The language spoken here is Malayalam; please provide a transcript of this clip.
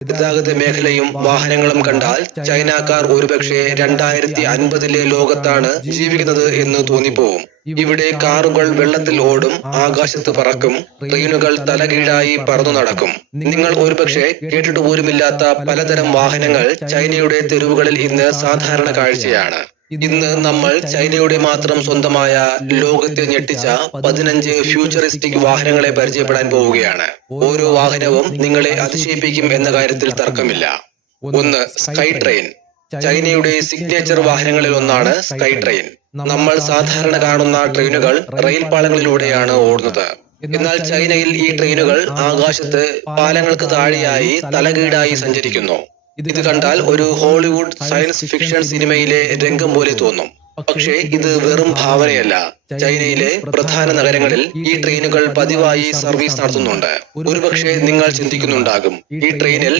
ഗതാഗത മേഖലയും വാഹനങ്ങളും കണ്ടാൽ ചൈനക്കാർ ഒരുപക്ഷെ 2050 ലോകത്താണ് ജീവിക്കുന്നത് എന്ന് തോന്നിപ്പോവും. ഇവിടെ കാറുകൾ വെള്ളത്തിൽ ഓടും, ആകാശത്ത് പറക്കും, ട്രെയിനുകൾ തലകീഴായി പറന്നു നടക്കും. നിങ്ങൾ ഒരുപക്ഷെ കേട്ടിട്ട് പോലുമില്ലാത്ത പലതരം വാഹനങ്ങൾ ചൈനയുടെ തെരുവുകളിൽ ഇന്ന് സാധാരണ കാഴ്ചയാണ്. ഇന്ന് നമ്മൾ ചൈനയുടെ മാത്രം സ്വന്തമായ ലോകത്തെ ഞെട്ടിച്ച 15 ഫ്യൂച്ചറിസ്റ്റിക് വാഹനങ്ങളെ പരിചയപ്പെടാൻ പോവുകയാണ്. ഓരോ വാഹനവും നിങ്ങളെ അതിശയിപ്പിക്കും എന്ന കാര്യത്തിൽ തർക്കമില്ല. 1. Sky train. ചൈനയുടെ സിഗ്നേച്ചർ വാഹനങ്ങളിൽ ഒന്നാണ് സ്കൈ ട്രെയിൻ. നമ്മൾ സാധാരണ കാണുന്ന ട്രെയിനുകൾ റെയിൽ പാളങ്ങളിലൂടെയാണ് ഓടുന്നത്. എന്നാൽ ചൈനയിൽ ഈ ട്രെയിനുകൾ ആകാശത്ത് പാലങ്ങൾക്ക് താഴെയായി തലകീഴായി സഞ്ചരിക്കുന്നു. ഇത് കണ്ടാൽ ഒരു ഹോളിവുഡ് സയൻസ് ഫിക്ഷൻ സിനിമയിലെ രംഗം പോലെ തോന്നും. പക്ഷേ ഇത് വെറും ഭാവനയല്ല. ചൈനയിലെ പ്രധാന നഗരങ്ങളിൽ ഈ ട്രെയിനുകൾ പതിവായി സർവീസ് നടത്തുന്നുണ്ട്. ഒരുപക്ഷെ നിങ്ങൾ ചിന്തിക്കുന്നുണ്ടാകും, ഈ ട്രെയിനിൽ